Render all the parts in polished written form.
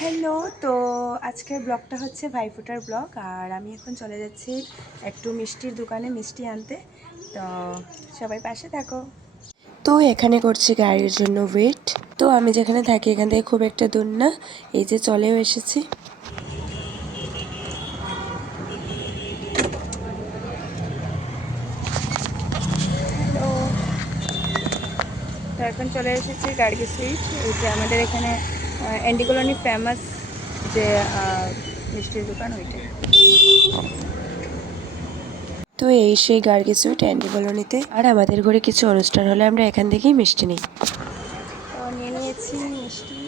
Hello, তো আজকের ব্লগটা হচ্ছে ভাইফোঁটার ব্লগ। আর আমি এখন চলে যাচ্ছি একটু মিষ্টির দোকানে মিষ্টি আনতে। তো সবাই পাশে থাকো। তো এখানে করছি গাড়ির জন্য ওয়েট। তো আমি যেখানে থাকি এখান থেকে খুব একটা দূর না, এই যে চলেও এসেছি। হ্যালো, তো এখন চলে এসেছি গার্গী সুইট। এই যে আমাদের এখানে এন্ডি কলোনি ফেমাস যে মিষ্টির দোকান, ওইটাই। তো এই সেই গার্গী সুইট এন্ডি কলোনিতে। আর আমাদের ঘরে কিছু অনুষ্ঠান হলে আমরা এখান থেকেই মিষ্টি নিই। তো নিয়ে নিয়েছি মিষ্টি।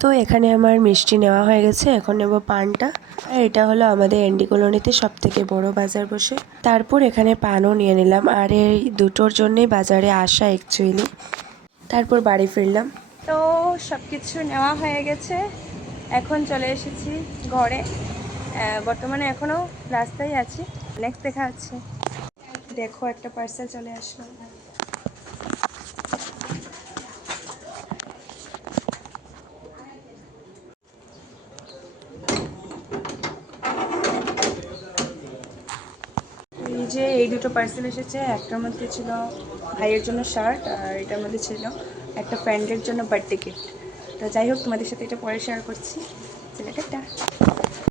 তো এখানে আমার মিষ্টি নেওয়া হয়ে গেছে, এখন নেব পানটা। আর এটা হলো আমাদের এন্ডি কলোনিতে সব থেকে বড় বাজার বসে। তারপর এখানে পানও নিয়ে নিলাম, আর এই দুটোর জন্যই বাজারে আসা অ্যাকচুয়ালি। তারপর বাড়ি ফিরলাম। তো সব কিছু নেওয়া হয়ে গেছে, এখন চলে এসেছি ঘরে। বর্তমানে এখনও রাস্তায় আছি, নেক্সট দেখা হচ্ছে। দেখো একটা পার্সেল চলে আসলো। এই যে এই দুটো পার্সেল এসেছে, একটার মধ্যে ছিল ভাইয়ের জন্য শার্ট, আর এটার মধ্যে ছিল একটা ফ্রেন্ডের জন্য বার্থডে গিফট। তো যাই হোক, তোমাদের সাথে এটা পরে শেয়ার করছি। ছেলেটা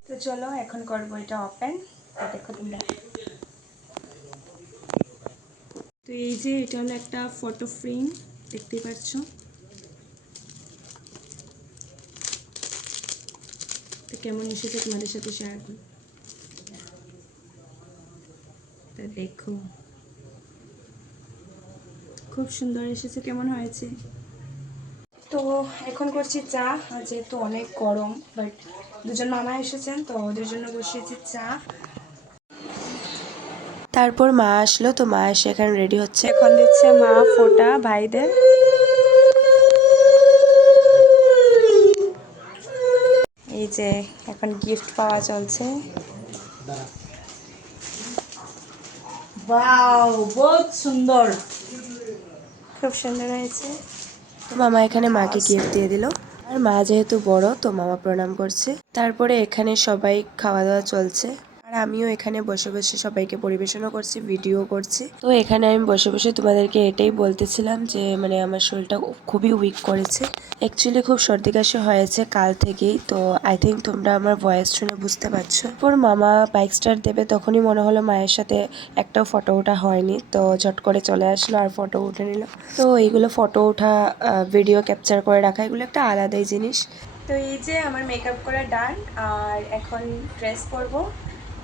তো চলো এখন করবো এটা ওপেন। দেখো তোমরা। তো এই যে এটা হলো একটা ফটো ফ্রেম, দেখতেই পাচ্ছ। তো কেমন এসেছে তোমাদের সাথে শেয়ার করি। তা দেখো, খুব সুন্দর এসেছে। কেমন হয়েছে? তো এখন করছি চা, যেহেতু অনেক গরম। বাট দুজন মামা এসেছেন, তো ওদের জন্য বসিয়েছি চা। তারপর মা আসলো, তো মা এসে এখানে রেডি হচ্ছে। এখন দিচ্ছে মা ফোঁটা ভাইদের। এই যে এখন গিফট পাওয়া চলছে। वाओ बहुत सुंदर। খুব সুন্দর হয়েছে। তো মামা এখানে মাকে গিফট দিয়ে দিল। আর মা যেহেতু বড়, তো মামা প্রণাম করছে। তারপরে এখানে সবাই খাওয়া দাওয়া চলছে, আর আমিও এখানে বসে বসে সবাইকে পরিবেশনও করছি, ভিডিও করছি। তো এখানে আমি বসে বসে তোমাদেরকে এটাই বলতেছিলাম যে মানে আমার শরীরটা খুবই উইক করেছে। অ্যাকচুয়ালি খুব সর্দি কাশি হয়েছে কাল থেকেই। তো আই থিঙ্ক তোমরা আমার ভয়েস শুনে বুঝতে পারছো। পর মামা বাইক স্টার্ট দেবে, তখনই মনে হলো মায়ের সাথে একটাও ফটো ওঠা হয়নি, তো ঝট করে চলে আসলো আর ফটো উঠে নিল। তো এইগুলো ফটো ওঠা, ভিডিও ক্যাপচার করে রাখা, এগুলো একটা আলাদাই জিনিস। তো এই যে আমার মেকআপ করা ডান, আর এখন ড্রেস পরবো।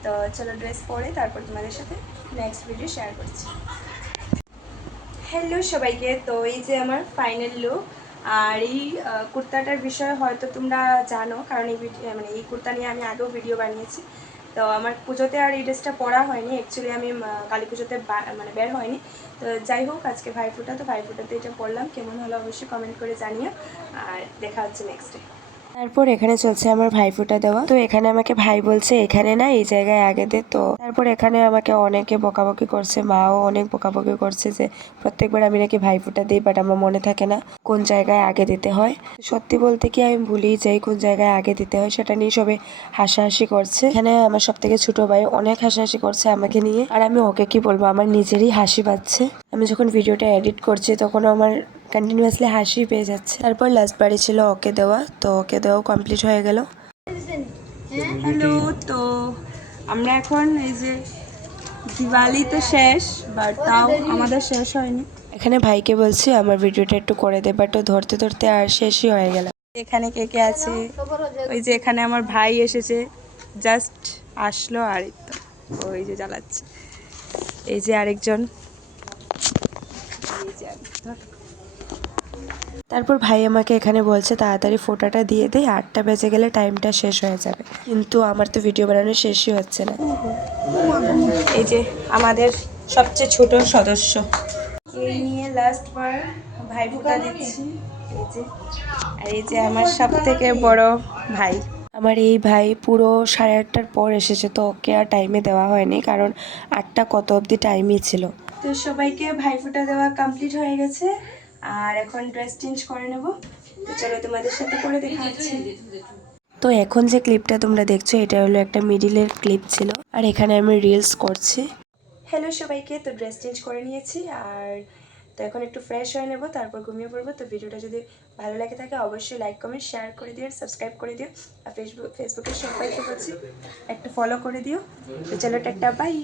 তো চলো ড্রেস পরে তারপর তোমাদের সাথে নেক্সট ভিডিও শেয়ার করছি। হ্যালো সবাইকে, তো এই যে আমার ফাইনাল লুক। আর এই কুর্তাটার বিষয়ে হয়তো তোমরা জানো, কারণ এই মানে এই কুর্তা নিয়ে আমি আগেও ভিডিও বানিয়েছি। তো আমার পুজোতে আর এই ড্রেসটা পরা হয়নি, অ্যাকচুয়ালি আমি কালী পুজোতে মানে বের হয়নি। তো যাই হোক, আজকে ভাইফোঁটা, তো ভাইফোঁটাতে এটা পরলাম। কেমন হলো অবশ্যই কমেন্ট করে জানিও। আর দেখা হচ্ছে নেক্সট ডে। তারপর এখানে চলছে আমার ভাইফোঁটা দেওয়া। তো এখানে আমাকে ভাই বলছে এখানে না, এই জায়গায় আগে দে। তো তারপর এখানে আমাকে অনেকে বকাবকি করছে, মাও অনেক বকাবকি করছে যে প্রত্যেকবার আমি নাকি ভাইফোঁটা দিই, বাট আমার মনে থাকে না কোন জায়গায় আগে দিতে হয়। সত্যি বলতে কি আমি ভুলেই যাই কোন জায়গায় আগে দিতে হয়, সেটা নিয়ে সবে হাসাহাসি করছে। এখানে আমার সব থেকে ছোট ভাই অনেক হাসাহাসি করছে আমাকে নিয়ে, আর আমি ওকে কি বলবো, আমার নিজেরই হাসি পাচ্ছে। আমি যখন ভিডিওটা এডিট করছি তখন আমার কন্টিনিউয়াসলি হাসি পেয়ে যাচ্ছে। তারপর লাস্ট বাড়ি ছিল ওকে দেওয়া, তো ওকে দেওয়াও কমপ্লিট হয়ে গেল। হ্যালো, তো আমরা এখন এই যে দিওয়ালি তো শেষ, বাট তাও আমাদের শেষ হয়নি। এখানে ভাইকে বলছি আমার ভিডিওটা একটু করে দে, বাট ও ধরতে ধরতে আর শেষই হয়ে গেল। এখানে কে কে আছে, ওই যে এখানে আমার ভাই এসেছে, জাস্ট আসলো। আর এই তো ওই যে জ্বালাচ্ছে, এই যে আরেকজন, এই যে আরেকজন। তারপর ভাই আমাকে এখানে বলছে তাড়াতাড়ি ফোঁটাটা দিয়ে দে, 8টা বেজে গেলে টাইমটা শেষ হয়ে যাবে। কিন্তু আমার তো ভিডিও বানানো শেষই হচ্ছে না। এই যে আমাদের সবচেয়ে ছোট সদস্য, এই নিয়ে লাস্ট বার ভাই ফোঁটা দিচ্ছি। এই যে, আর এই যে আমার সব থেকে বড় ভাই। আমার এই ভাই পুরো 8:30টার পর এসেছে, তো ওকে আর টাইমে দেওয়া হয়নি, কারণ 8টা কত অবধি টাইমই ছিল। তো সবাইকে ভাইফোঁটা দেওয়া কমপ্লিট হয়ে গেছে। আর এখন ড্রেস চেঞ্জ করে নেব। তো চলো তোমাদের সাথে করে দেখা হচ্ছে। তো এখন যে ক্লিপটা তোমরা দেখছো এটা হলো একটা মিডিলের ক্লিপ ছিল, আর এখানে আমি রিলস করছি। হ্যালো সবাইকে, তো ড্রেস চেঞ্জ করে নিয়েছি আর তো এখন একটু ফ্রেশ হয়ে নেব, তারপর ঘুমিয়ে পড়বো। তো ভিডিওটা যদি ভালো লাগে থাকে অবশ্যই লাইক কমেন্ট শেয়ার করে দিও, সাবস্ক্রাইব করে দিও। আর ফেসবুকের সবাইকে বলছি একটু ফলো করে দিও। তো চলো টাটা, বাই।